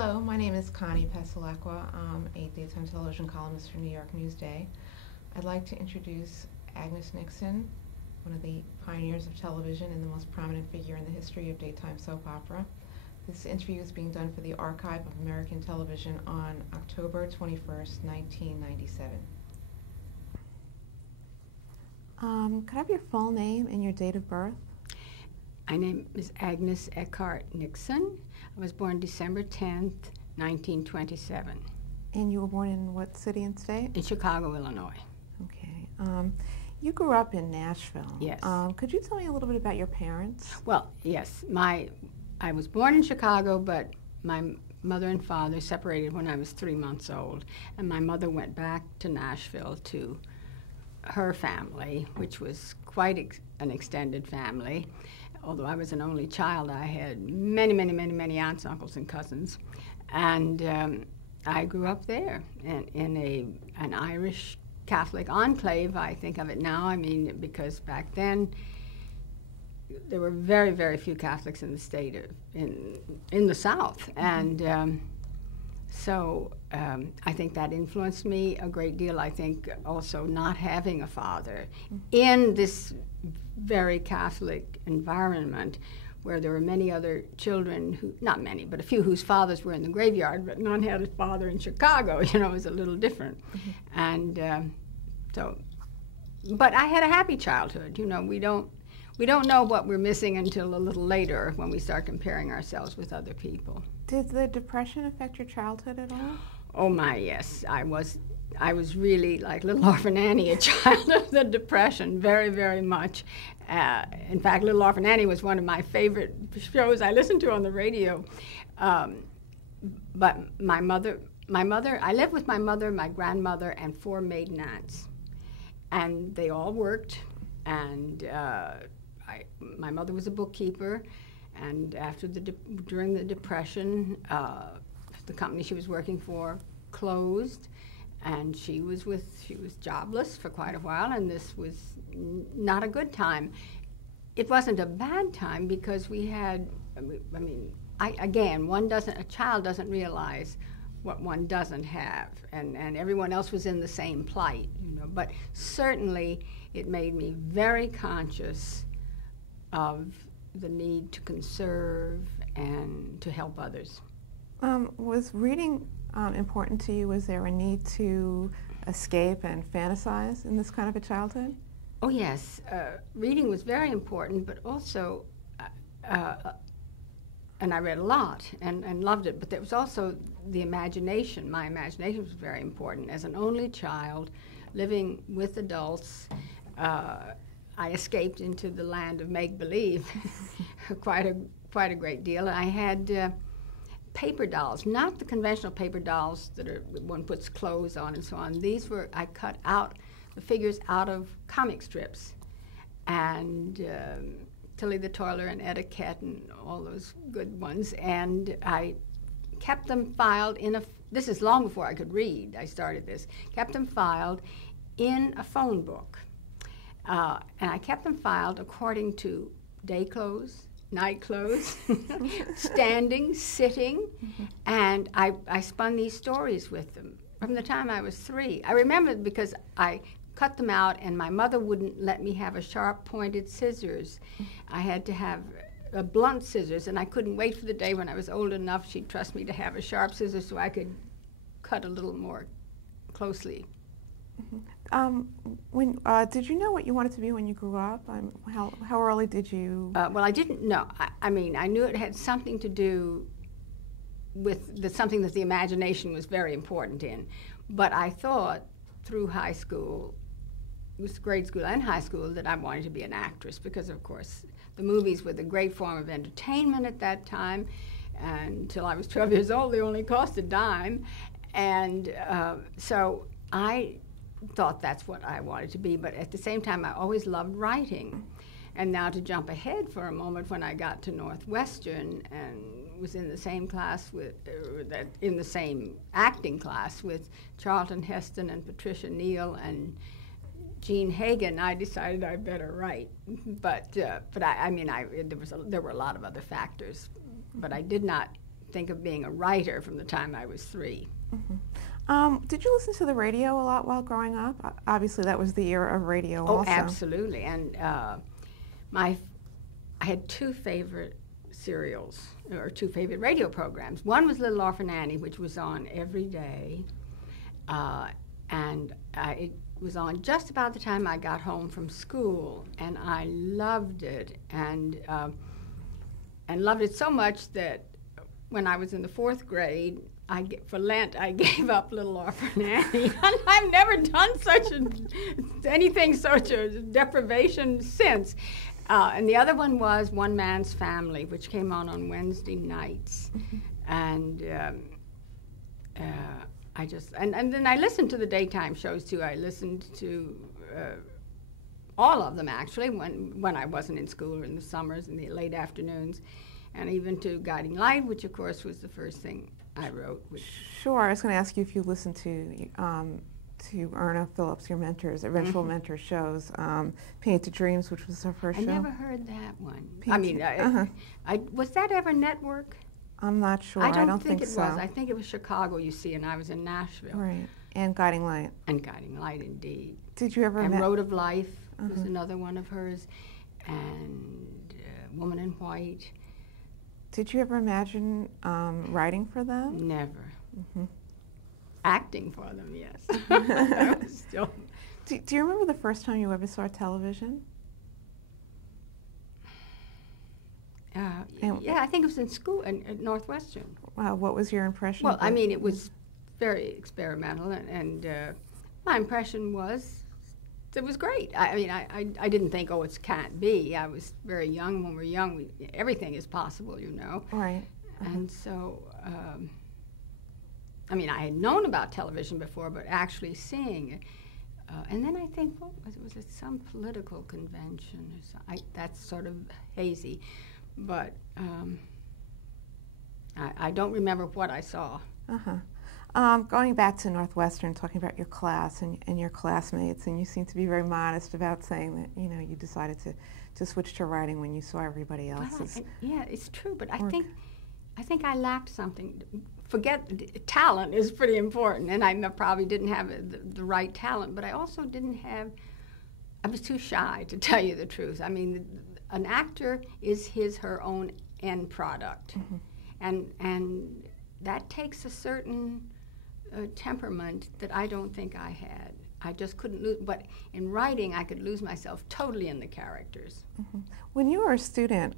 Hello, my name is Connie Pesalacqua. I'm a daytime television columnist for New York Newsday. I'd like to introduce Agnes Nixon, one of the pioneers of television and the most prominent figure in the history of daytime soap opera. This interview is being done for the Archive of American Television on October 21st, 1997. Could I have your full name and your date of birth? My name is Agnes Nixon. I was born December 10th, 1927. And you were born in what city and state? In Chicago, Illinois. Okay. You grew up in Nashville. Yes. Could you tell me a little bit about your parents? Well, yes. I was born in Chicago, but my mother and father separated when I was 3 months old. And my mother went back to Nashville to her family, which was quite an extended family. Although I was an only child, I had many aunts, uncles, and cousins. And I grew up there in an Irish Catholic enclave, I think of it now. I mean, because back then there were very few Catholics in the state, in the South. And so I think that influenced me a great deal. I think also not having a father in this very Catholic environment where there were many other children who, not many, but a few whose fathers were in the graveyard, but none had a father in Chicago. You know, it was a little different. And but I had a happy childhood. You know, we don't know what we're missing until a little later when we start comparing ourselves with other people. Did the Depression affect your childhood at all? Oh my, yes. I was really like Little Orphan Annie, a child of the Depression, very much. In fact, Little Orphan Annie was one of my favorite shows I listened to on the radio. But my mother, I lived with my mother, my grandmother, and 4 maiden aunts. And they all worked, and my mother was a bookkeeper, and during the Depression, the company she was working for closed, and she was jobless for quite a while, and this was not a good time. It wasn't a bad time because we had, a child doesn't realize what one doesn't have, and everyone else was in the same plight, you know. But certainly it made me very conscious of the need to conserve and to help others. Was reading important to you? Was there a need to escape and fantasize in this kind of a childhood? Oh yes, reading was very important, but also, and I read a lot and loved it, but there was also the imagination. My imagination was very important. As an only child living with adults, I escaped into the land of make-believe quite a great deal. I had paper dolls, not the conventional paper dolls that one puts clothes on and so on. These were, I cut out the figures out of comic strips, and Tilly the Toiler and Etiquette and all those good ones, and I kept them filed this is long before I could read, I started this, kept them filed in a phone book. And I kept them filed according to day clothes, night clothes, standing, sitting, and I spun these stories with them from the time I was 3. I remember because I cut them out, and my mother wouldn't let me have a sharp-pointed scissors. I had to have blunt scissors, and I couldn't wait for the day when I was old enough she'd trust me to have a sharp scissors so I could cut a little more closely. Did you know what you wanted to be when you grew up? How early did you? Well, I didn't know. I knew it had something to do with something that the imagination was very important in. But I thought through high school, it was grade school and high school, that I wanted to be an actress because, of course, the movies were the great form of entertainment at that time. And until I was 12 years old, they only cost a dime. And so I thought that's what I wanted to be, but at the same time I always loved writing. And now to jump ahead for a moment, when I got to Northwestern and was in the same class in the same acting class with Charlton Heston and Patricia Neal and Jean Hagen, I decided I better write. But there were a lot of other factors, but I did not think of being a writer from the time I was 3. Did you listen to the radio a lot while growing up? Obviously, that was the era of radio also. Oh, absolutely. And I had 2 favorite serials, or 2 favorite radio programs. One was Little Orphan Annie, which was on every day. And it was on just about the time I got home from school. And I loved it. And loved it so much that when I was in the 4th grade, for Lent, I gave up Little Orphan Annie. And I've never done anything such a deprivation since. And the other one was One Man's Family, which came on Wednesday nights. And and then I listened to the daytime shows too. I listened to all of them actually when I wasn't in school, in the summers, in the late afternoons, and even to Guiding Light, which of course was the first thing I wrote. Sure. I was going to ask you if you listened to Erna Phillips, your mentor's eventual mentor shows, Painted Dreams, which was her first show. I never heard that one. Was that ever network? I'm not sure. I don't think so. It was. I think it was Chicago, you see, and I was in Nashville. Right. And Guiding Light. And Guiding Light, indeed. Did you ever? And Road of Life was another one of hers, and Woman in White. Did you ever imagine writing for them? Never. Acting for them, yes. That was still. Do you remember the first time you ever saw television? Yeah, I think it was in school at Northwestern. Wow, what was your impression? Well, I mean, it was very experimental, and my impression was it was great. I mean, I didn't think, oh, it can't be. I was very young. When we're young, everything is possible, you know. Right. And so, I mean, I had known about television before, but actually seeing it. And then I think, what was it some political convention or something? That's sort of hazy. But I don't remember what I saw. Going back to Northwestern, talking about your class and your classmates, and you seem to be very modest about saying that, you know, you decided to switch to writing when you saw everybody else's. Yeah, it's true, but I think I lacked something. Talent is pretty important, and I probably didn't have the right talent, but I also I was too shy, to tell you the truth. I mean, an actor is her own end product, and that takes a certain temperament that I don't think I had. I just couldn't lose, but in writing I could lose myself totally in the characters. When you were a student,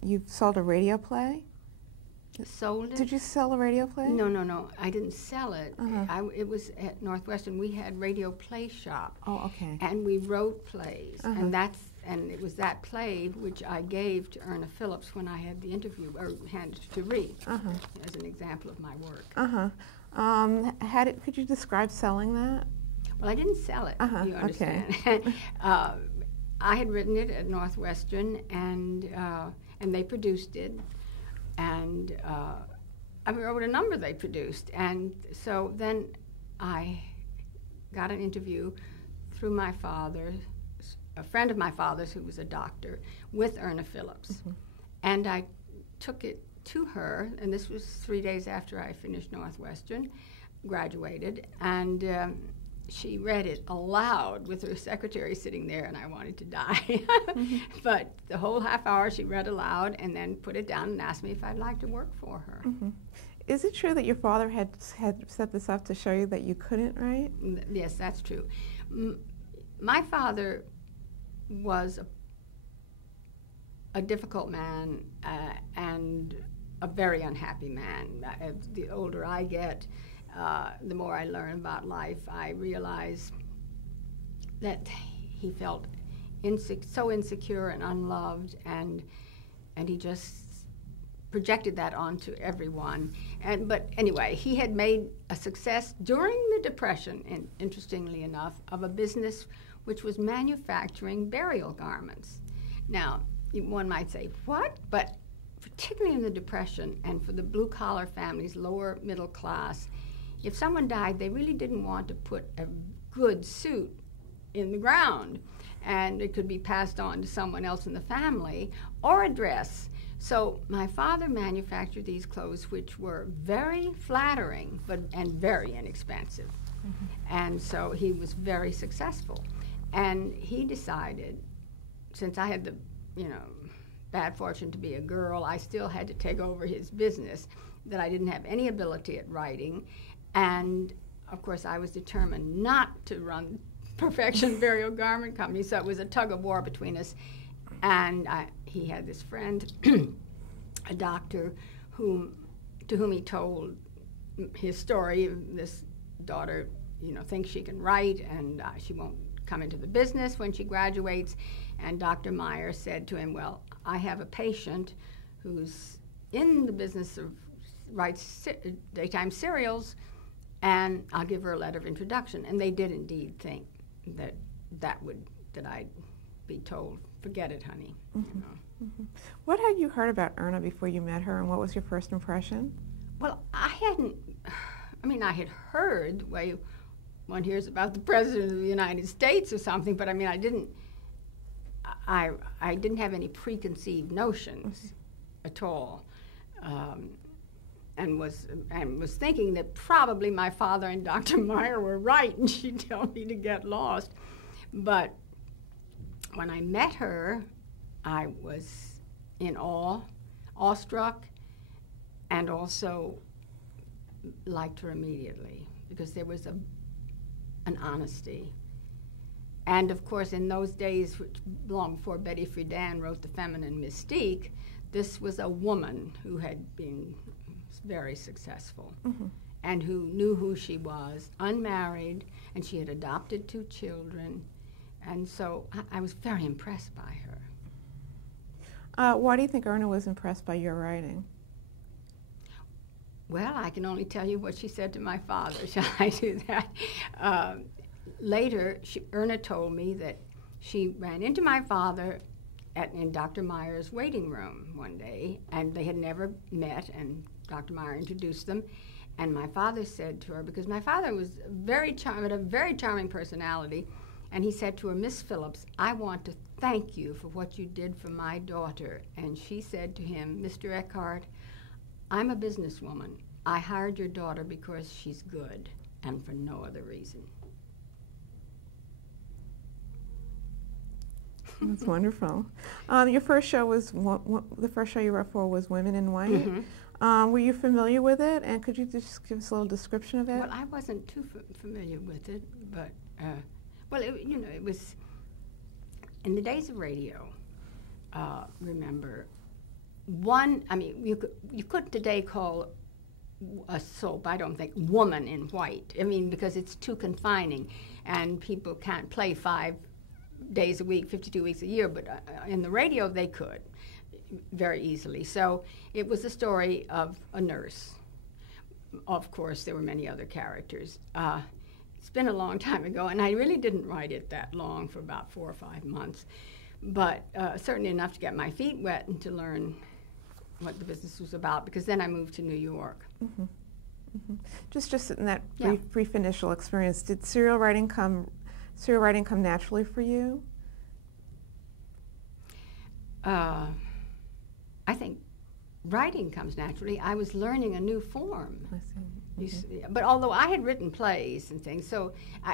you sold a radio play? Sold it? Did you sell a radio play? No, I didn't sell it. It was at Northwestern. We had radio play shop. Oh, okay. And we wrote plays, and it was that play which I gave to Erna Phillips when I had the interview, or handed to read, as an example of my work. Could you describe selling that? Well, I didn't sell it, you understand. Okay. I had written it at Northwestern, and they produced it, and I wrote a number they produced, and so then I got an interview through my father, a friend of my father's who was a doctor, with Erna Phillips, and I took it to her, and this was 3 days after I finished Northwestern, graduated, and she read it aloud with her secretary sitting there, and I wanted to die. But the whole half hour she read aloud and then put it down and asked me if I'd like to work for her. Is it true that your father had set this up to show you that you couldn't write? Yes, that's true. My father was a difficult man and a very unhappy man. The older I get, the more I learn about life, I realize that he felt so insecure and unloved, and he just projected that onto everyone. But anyway, he had made a success during the Depression, and interestingly enough, of a business which was manufacturing burial garments. Now, one might say, what? But particularly in the Depression, and for the blue-collar families, lower middle class, if someone died, they really didn't want to put a good suit in the ground. and it could be passed on to someone else in the family, or a dress. So my father manufactured these clothes, which were very flattering and very inexpensive. And so he was very successful. And he decided, since I had the, bad fortune to be a girl, I still had to take over his business, that I didn't have any ability at writing. And of course, I was determined not to run Perfection Burial Garment Company, so it was a tug of war between us. And he had this friend, a doctor, to whom he told his story. This daughter, thinks she can write, and she won't come into the business when she graduates. And Dr. Meyer said to him, well, I have a patient who's in the business of writes daytime serials, and I'll give her a letter of introduction. And they did indeed think that I'd be told, forget it, honey. What had you heard about Erna before you met her, and what was your first impression? Well, I had heard the way one hears about the President of the United States or something, but I didn't have any preconceived notions at all, and was thinking that probably my father and Dr. Meyer were right, and she'd tell me to get lost. But when I met her, I was in awestruck, and also liked her immediately, because there was an honesty. And of course, in those days, long before Betty Friedan wrote The Feminine Mystique, this was a woman who had been very successful, and who knew who she was, unmarried, and she had adopted 2 children. And so I was very impressed by her. Why do you think Erna was impressed by your writing? Well, I can only tell you what she said to my father. Shall I do that? Later, Erna told me that she ran into my father in Dr. Meyer's waiting room one day, and they had never met, and Dr. Meyer introduced them. And my father said to her, because my father was had a very charming personality, and he said to her, Miss Phillips, I want to thank you for what you did for my daughter. And she said to him, Mr. Eckhart, I'm a businesswoman. I hired your daughter because she's good, and for no other reason. That's wonderful. Your first show was the first show you wrote for was Women in White. Were you familiar with it, and could you just give us a little description of it? Well, I wasn't too familiar with it, but it was in the days of radio. Remember, you could today call a soap, I don't think, Woman in White. Because it's too confining, and people can't play 5 days a week, 52 weeks a year, but in the radio they could very easily. So it was the story of a nurse. Of course, there were many other characters. It's been a long time ago, and I really didn't write it that long, for about 4 or 5 months, but certainly enough to get my feet wet and to learn what the business was about, because then I moved to New York. Just in that brief initial experience, did serial writing come naturally for you? I think writing comes naturally. I was learning a new form. I see. But although I had written plays and things,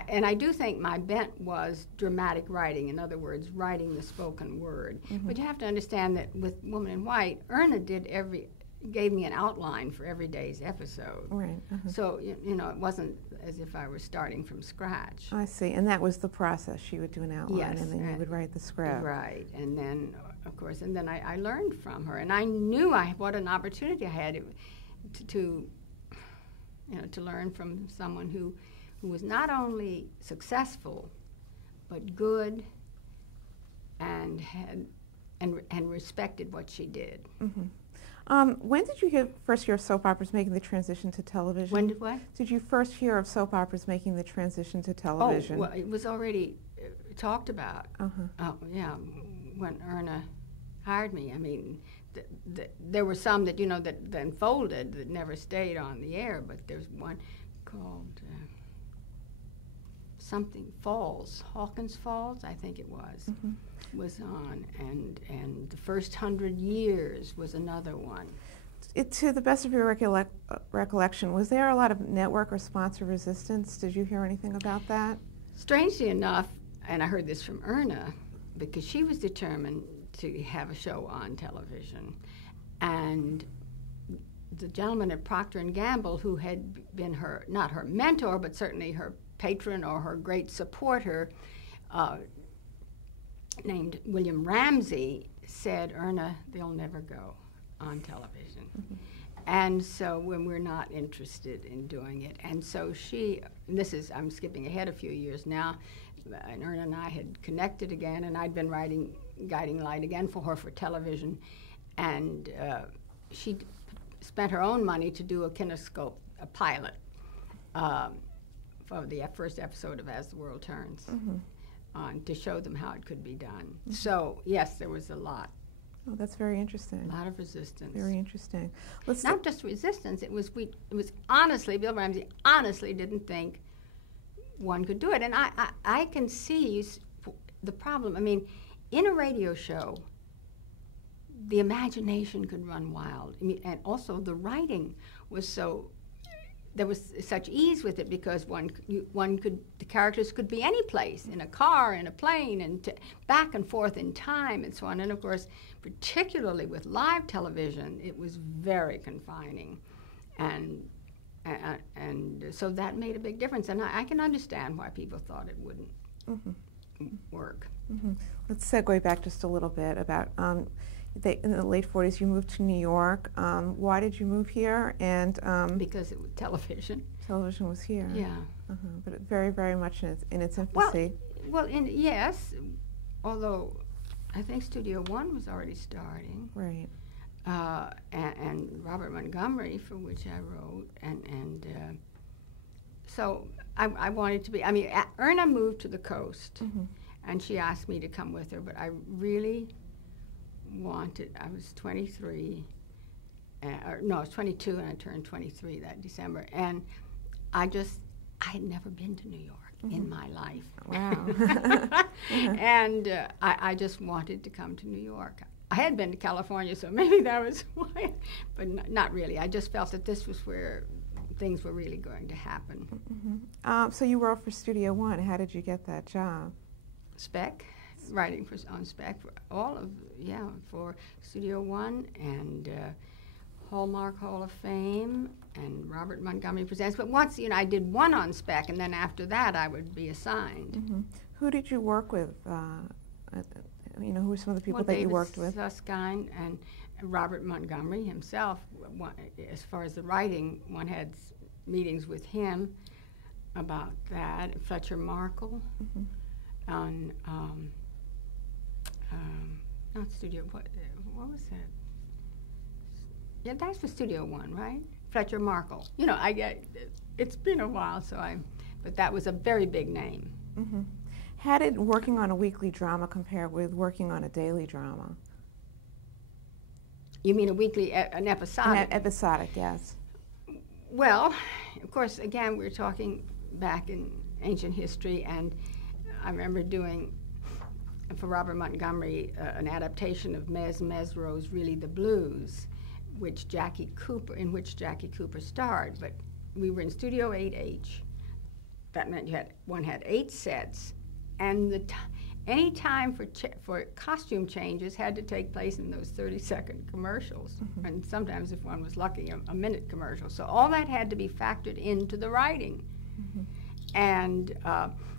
and I do think my bent was dramatic writing, in other words, writing the spoken word. But you have to understand that with Woman in White, Erna gave me an outline for every day's episode. Right. So, it wasn't as if I were starting from scratch. I see. And that was the process. She would do an outline, Yes, and then you would write the script. Right. And then, of course, I learned from her. And I knew what an opportunity I had to learn from someone who was not only successful, but good, and respected what she did. When did you first hear of soap operas making the transition to television? When did what? Did you first hear of soap operas making the transition to television? Oh, well, it was already talked about. When Erna hired me. There were some that that then folded, that never stayed on the air, but there's one called something Falls, Hawkins Falls, I think it was, was on, and the first 100 years was another one. To the best of your recollection, was there a lot of network or sponsor resistance? Did you hear anything about that? Strangely enough, and I heard this from Erna, because she was determined to have a show on television, and the gentleman at Procter & Gamble, who had been her, not her mentor, but certainly her patron or her great supporter, named William Ramsey, said, Erna, they'll never go on television. And so when we're not interested in doing it. And so she, and this is, I'm skipping ahead a few years now, and Erna and I had connected again, and I'd been writing Guiding Light again for her for television. And she spent her own money to do a kinescope, a pilot, for the first episode of As the World Turns, to show them how it could be done. So, yes, there was a lot. Oh, that's very interesting. A lot of resistance. Very interesting. Not just resistance, it was honestly, Bill Ramsey honestly didn't think one could do it. And I can see the problem. I mean, in a radio show, the imagination could run wild. I mean, and also the writing was so, there was such ease with it because the characters could be any place, in a car, in a plane, and back and forth in time and so on. And of course, particularly with live television, it was very confining. And so that made a big difference. And I can understand why people thought it wouldn't work. Let's segue back just a little bit about, in the late 40s, you moved to New York. Why did you move here? And because it was television. Television was here. Yeah. But very, very much in its infancy. Well, yes, although I think Studio One was already starting. Right. And Robert Montgomery, for which I wrote, and so I wanted to be. I mean, Erna moved to the coast, and she asked me to come with her, but I really wanted. I was 23, no, I was 22, and I turned 23 that December, and I had never been to New York in my life. Wow. And I just wanted to come to New York. I had been to California, so maybe that was why, but not really. I just felt that this was where things were really going to happen. So you wrote for Studio One. How did you get that job? Spec, writing on Spec for for Studio One and Hallmark Hall of Fame and Robert Montgomery Presents. But once, I did one on Spec, and then after that I would be assigned. Who did you work with? Who were some of the people that you worked with? Susskind and Robert Montgomery himself. As far as the writing, one had meetings with him about that. Fletcher Markle on not Studio. What was that? Yeah, that's for Studio One, right? Fletcher Markle. It's been a while, but that was a very big name. How did working on a weekly drama compare with working on a daily drama? You mean an episodic? An episodic, yes. Well, of course, again, we're talking back in ancient history, and I remember doing, for Robert Montgomery, an adaptation of Mesro's Really the Blues, in which Jackie Cooper starred. But we were in Studio 8H. That meant one had 8 sets, and any time for costume changes had to take place in those 30-second commercials, and sometimes, if one was lucky, a minute commercial. So all that had to be factored into the writing. And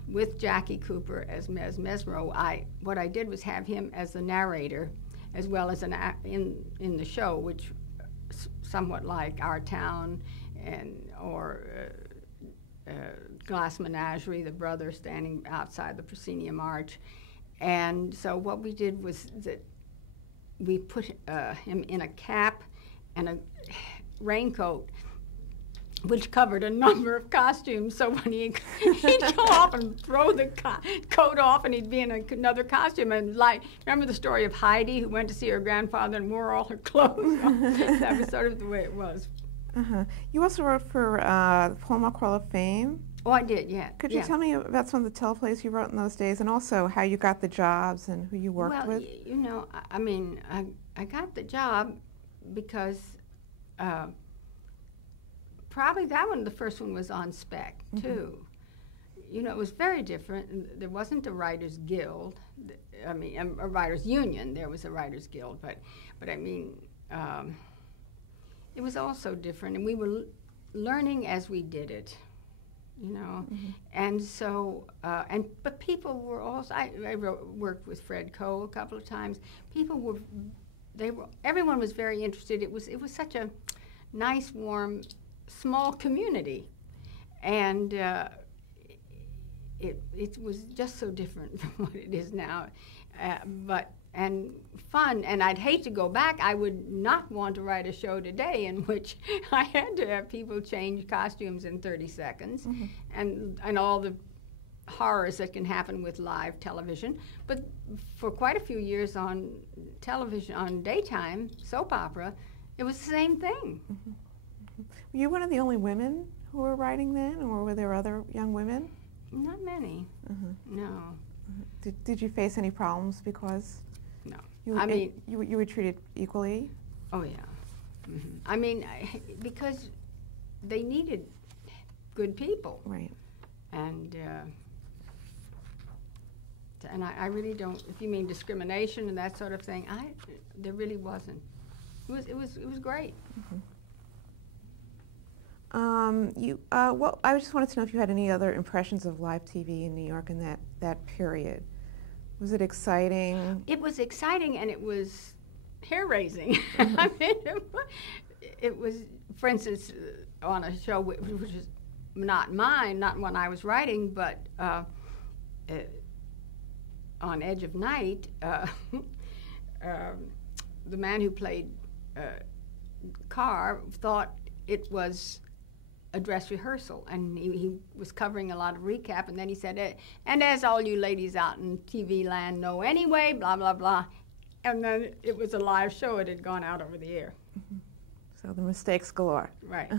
with Jackie Cooper as Mesro, what I did was have him as the narrator, as well as in the show, which somewhat like Our Town or Glass Menagerie, the brother standing outside the proscenium arch. And so what we did was that we put him in a cap and a raincoat, which covered a number of costumes. So when he'd go off and throw the coat off, and he'd be in another costume. And remember the story of Heidi, who went to see her grandfather and wore all her clothes? That was sort of the way it was. You also wrote for Hallmark Hall of Fame. Oh, I did, yeah. Could you tell me about some of the teleplays you wrote in those days, and also how you got the jobs and who you worked with? Well, you know, I mean, I got the job because probably that one, the first one, was on spec, too. You know, it was very different. There wasn't a writers' guild. I mean, a writers' union. There was a writers' guild, but I mean, it was also different, and we were learning as we did it. You know, and so but people were also. I worked with Fred Coe a couple of times. People were, everyone was very interested. It was such a nice, warm, small community, and it was just so different from what it is now, and fun. And I'd hate to go back. I would not want to write a show today in which I had to have people change costumes in 30 seconds, and all the horrors that can happen with live television. But for quite a few years on television, on daytime soap opera, it was the same thing. Were you one of the only women who were writing then, or were there other young women? Not many. No. Did you face any problems because? No. I mean, you were treated equally? Oh, yeah. I mean, because they needed good people. Right. And I really don't, if you mean discrimination and that sort of thing, there really wasn't. It was great. Well, I just wanted to know if you had any other impressions of live TV in New York in that period. Was it exciting? It was exciting, and it was hair-raising. I mean, it was, for instance, on a show which was not mine, not one I was writing, but on Edge of Night, the man who played Carr thought it was a dress rehearsal, and he was covering a lot of recap, and then he said, and as all you ladies out in TV land know anyway, blah, blah, blah. And then it was a live show. It had gone out over the air. So the mistakes galore. Right.